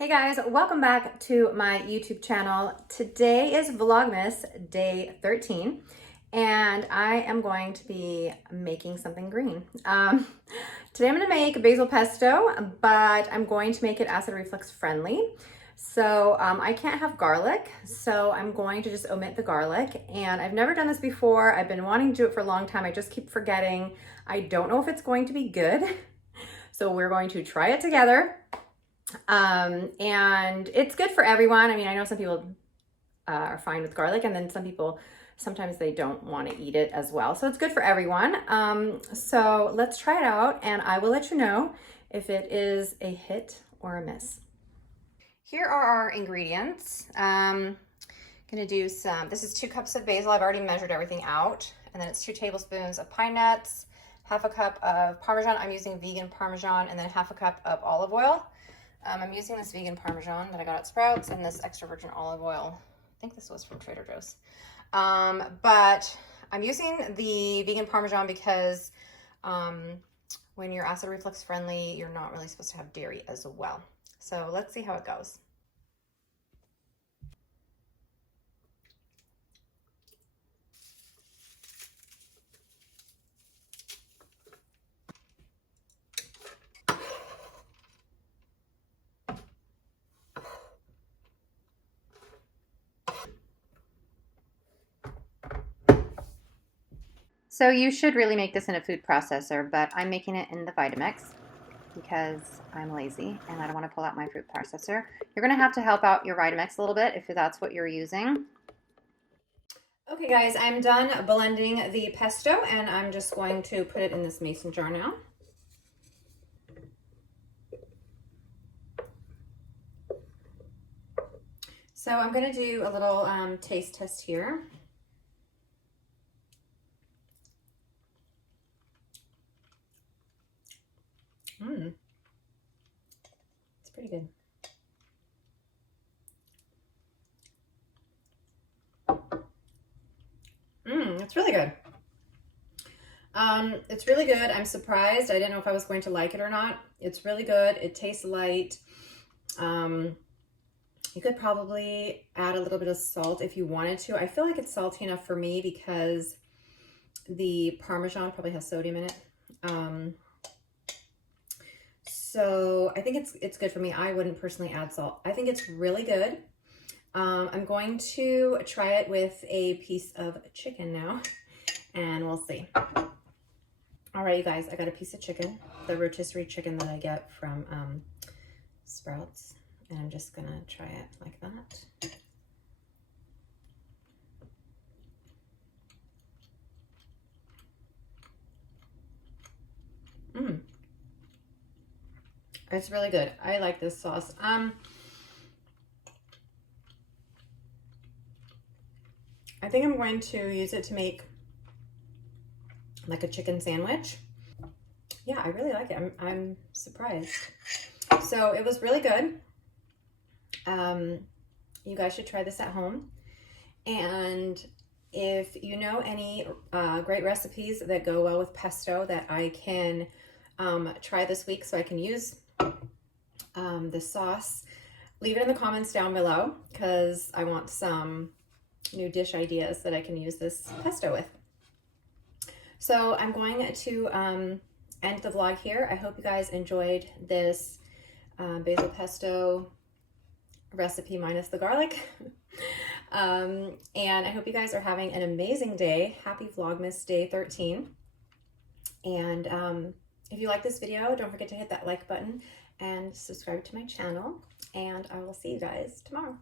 Hey guys, welcome back to my YouTube channel. Today is Vlogmas day 13 and I am going to be making something green. Today I'm going to make basil pesto, but I'm going to make it acid reflux friendly. So I can't have garlic, so I'm going to just omit the garlic. And I've never done this before. I've been wanting to do it for a long time. I just keep forgetting. I don't know if it's going to be good. So we're going to try it together. And it's good for everyone. I mean, I know some people are fine with garlic, and then some people, sometimes they don't want to eat it as well. So it's good for everyone. So let's try it out and I will let you know if it is a hit or a miss. Here are our ingredients. Gonna do this is 2 cups of basil. I've already measured everything out. And then it's 2 tablespoons of pine nuts, half a cup of Parmesan. I'm using vegan Parmesan, and then half a cup of olive oil. I'm using this vegan Parmesan that I got at Sprouts and this extra virgin olive oil. I think this was from Trader Joe's. But I'm using the vegan Parmesan because when you're acid reflux friendly, you're not really supposed to have dairy as well. So let's see how it goes. So you should really make this in a food processor, but I'm making it in the Vitamix because I'm lazy and I don't want to pull out my food processor. You're going to have to help out your Vitamix a little bit if that's what you're using. Okay guys, I'm done blending the pesto and I'm just going to put it in this mason jar now. So I'm going to do a little taste test here. It's pretty good. It's really good. It's really good. I'm surprised. I didn't know if I was going to like it or not. It's really good. It tastes light. You could probably add a little bit of salt if you wanted to. I feel like it's salty enough for me because the Parmesan probably has sodium in it. So I think it's good for me. I wouldn't personally add salt. I think it's really good. I'm going to try it with a piece of chicken now, and we'll see. All right, you guys, I got a piece of chicken, the rotisserie chicken that I get from Sprouts, and I'm just gonna try it like that. It's really good. I like this sauce. I think I'm going to use it to make like a chicken sandwich. Yeah, I really like it. I'm surprised. So it was really good. You guys should try this at home. And if you know any great recipes that go well with pesto that I can try this week so I can use the sauce, leave it in the comments down below because I want some new dish ideas that I can use this pesto with. So I'm going to end the vlog here. I hope you guys enjoyed this basil pesto recipe minus the garlic. And I hope you guys are having an amazing day. Happy Vlogmas day 13. And if you like this video, don't forget to hit that like button and subscribe to my channel. And I will see you guys tomorrow.